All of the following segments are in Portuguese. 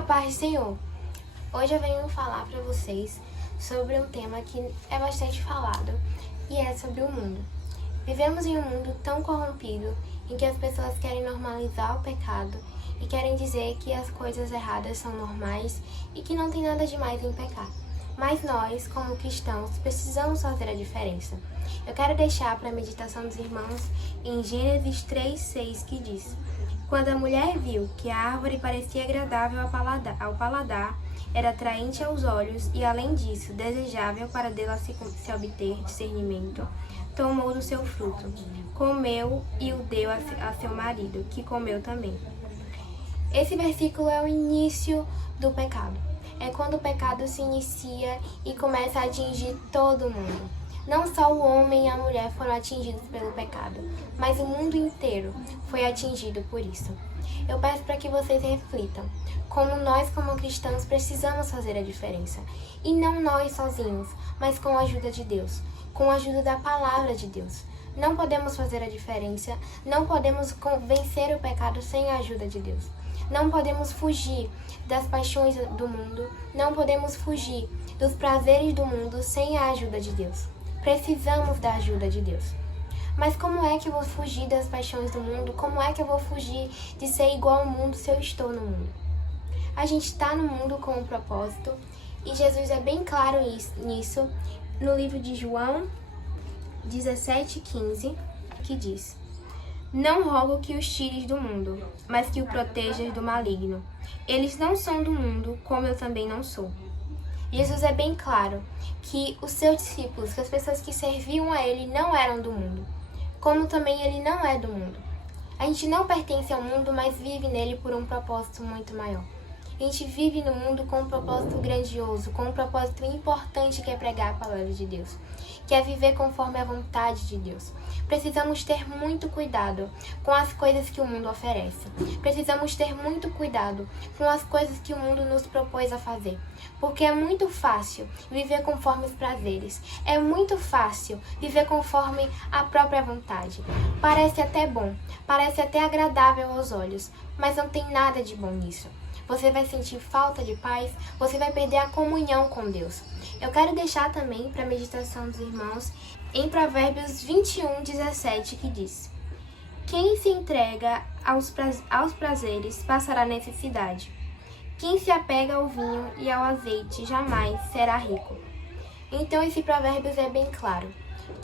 A paz do Senhor. Hoje eu venho falar para vocês sobre um tema que é bastante falado e é sobre o mundo. Vivemos em um mundo tão corrompido em que as pessoas querem normalizar o pecado e querem dizer que as coisas erradas são normais e que não tem nada de mais em pecar. Mas nós, como cristãos, precisamos fazer a diferença. Eu quero deixar para a meditação dos irmãos em Gênesis 3:6 que diz: Quando a mulher viu que a árvore parecia agradável ao paladar, era atraente aos olhos e, além disso, desejável para dela se obter discernimento, tomou do seu fruto, comeu e o deu a seu marido, que comeu também. Esse versículo é o início do pecado. É quando o pecado se inicia e começa a atingir todo mundo. Não só o homem e a mulher foram atingidos pelo pecado, mas o mundo inteiro foi atingido por isso. Eu peço para que vocês reflitam como nós, como cristãos, precisamos fazer a diferença. E não nós sozinhos, mas com a ajuda de Deus, com a ajuda da palavra de Deus. Não podemos fazer a diferença, não podemos vencer o pecado sem a ajuda de Deus. Não podemos fugir das paixões do mundo, não podemos fugir dos prazeres do mundo sem a ajuda de Deus. Precisamos da ajuda de Deus. Mas como é que eu vou fugir das paixões do mundo? Como é que eu vou fugir de ser igual ao mundo se eu estou no mundo? A gente está no mundo com um propósito e Jesus é bem claro nisso no livro de João 17:15, que diz: Não rogo que os tires do mundo, mas que o protejas do maligno. Eles não são do mundo, como eu também não sou. Jesus é bem claro que os seus discípulos, que as pessoas que serviam a ele não eram do mundo, como também ele não é do mundo. A gente não pertence ao mundo, mas vive nele por um propósito muito maior. A gente vive no mundo com um propósito grandioso, com um propósito importante que é pregar a palavra de Deus, que é viver conforme a vontade de Deus. Precisamos ter muito cuidado com as coisas que o mundo oferece. Precisamos ter muito cuidado com as coisas que o mundo nos propôs a fazer. Porque é muito fácil viver conforme os prazeres. É muito fácil viver conforme a própria vontade. Parece até bom, parece até agradável aos olhos, mas não tem nada de bom nisso. Você vai sentir falta de paz, você vai perder a comunhão com Deus. Eu quero deixar também para a meditação dos irmãos em Provérbios 21:17, que diz: Quem se entrega aos prazeres passará necessidade. Quem se apega ao vinho e ao azeite jamais será rico. Então esse Provérbios é bem claro.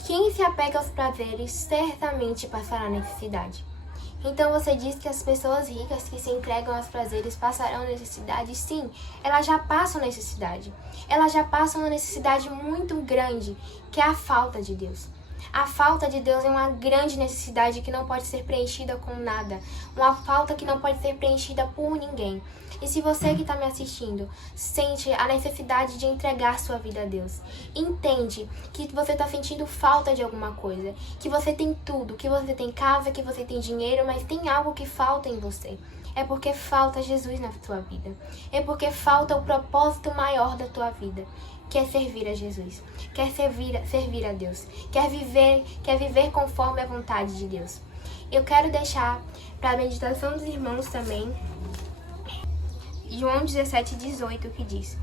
Quem se apega aos prazeres certamente passará necessidade. Então você diz que as pessoas ricas que se entregam aos prazeres passarão necessidade? Sim, elas já passam necessidade. Elas já passam uma necessidade muito grande, que é a falta de Deus. A falta de Deus é uma grande necessidade que não pode ser preenchida com nada. Uma falta que não pode ser preenchida por ninguém. E se você que está me assistindo sente a necessidade de entregar sua vida a Deus, entende que você está sentindo falta de alguma coisa, que você tem tudo, que você tem casa, que você tem dinheiro, mas tem algo que falta em você. É porque falta Jesus na tua vida. É porque falta o propósito maior da tua vida, que é servir a Jesus, quer servir a Deus, quer viver conforme a vontade de Deus. Eu quero deixar para a meditação dos irmãos também João 17:18, que diz: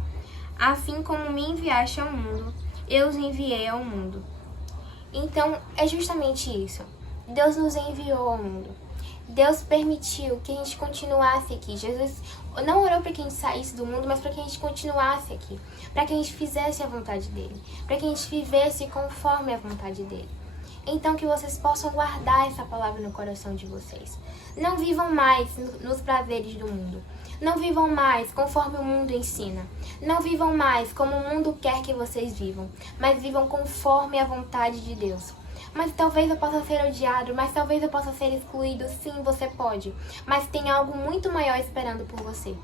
Assim como me enviaste ao mundo, eu os enviei ao mundo. Então, é justamente isso. Deus nos enviou ao mundo. Deus permitiu que a gente continuasse aqui. Jesus não orou para que a gente saísse do mundo, mas para que a gente continuasse aqui. Para que a gente fizesse a vontade dele. Para que a gente vivesse conforme a vontade dele. Então que vocês possam guardar essa palavra no coração de vocês. Não vivam mais nos prazeres do mundo. Não vivam mais conforme o mundo ensina. Não vivam mais como o mundo quer que vocês vivam. Mas vivam conforme a vontade de Deus. Mas talvez eu possa ser odiado, mas talvez eu possa ser excluído. Sim, você pode. Mas tem algo muito maior esperando por você.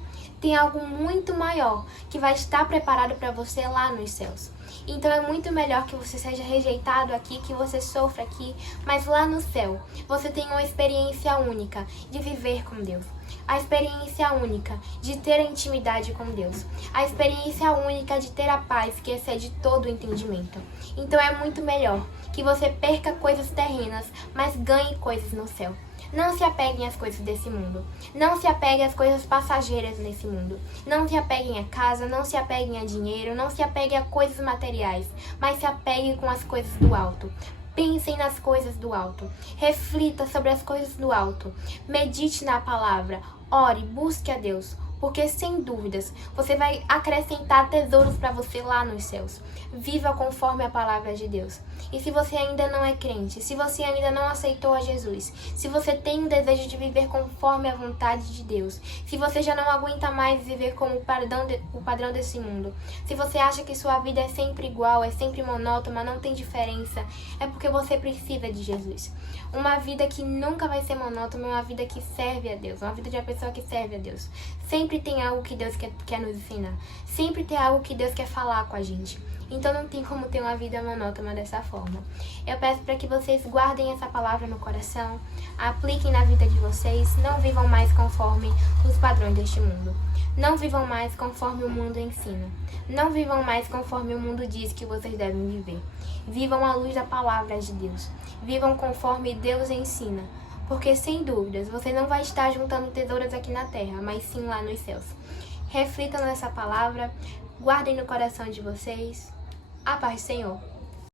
Tem algo muito maior que vai estar preparado para você lá nos céus. Então é muito melhor que você seja rejeitado aqui, que você sofra aqui, mas lá no céu você tem uma experiência única de viver com Deus. A experiência única de ter a intimidade com Deus. A experiência única de ter a paz que excede todo o entendimento. Então é muito melhor que você perca coisas terrenas, mas ganhe coisas no céu. Não se apeguem às coisas desse mundo. Não se apeguem às coisas passageiras nesse mundo. Não se apeguem a casa, não se apeguem a dinheiro, não se apeguem a coisas materiais, mas se apeguem com as coisas do alto. Pensem nas coisas do alto. Reflita sobre as coisas do alto. Medite na palavra. Ore, busque a Deus. Porque sem dúvidas você vai acrescentar tesouros para você lá nos céus. Viva conforme a palavra de Deus. E se você ainda não é crente, se você ainda não aceitou a Jesus, se você tem o desejo de viver conforme a vontade de Deus, se você já não aguenta mais viver como o padrão desse mundo, se você acha que sua vida é sempre igual, é sempre monótona, não tem diferença, é porque você precisa de Jesus. Uma vida que nunca vai ser monótona, uma vida que serve a Deus, uma vida de uma pessoa que serve a Deus. Sempre tem algo que Deus quer nos ensinar. Sempre tem algo que Deus quer falar com a gente. Então não tem como ter uma vida monótona dessa forma. Eu peço para que vocês guardem essa palavra no coração, apliquem na vida de vocês, não vivam mais conforme os padrões deste mundo. Não vivam mais conforme o mundo ensina. Não vivam mais conforme o mundo diz que vocês devem viver. Vivam à luz da palavra de Deus. Vivam conforme Deus ensina. Porque, sem dúvidas, você não vai estar juntando tesouros aqui na terra, mas sim lá nos céus. Reflitam nessa palavra, guardem no coração de vocês. A paz do Senhor.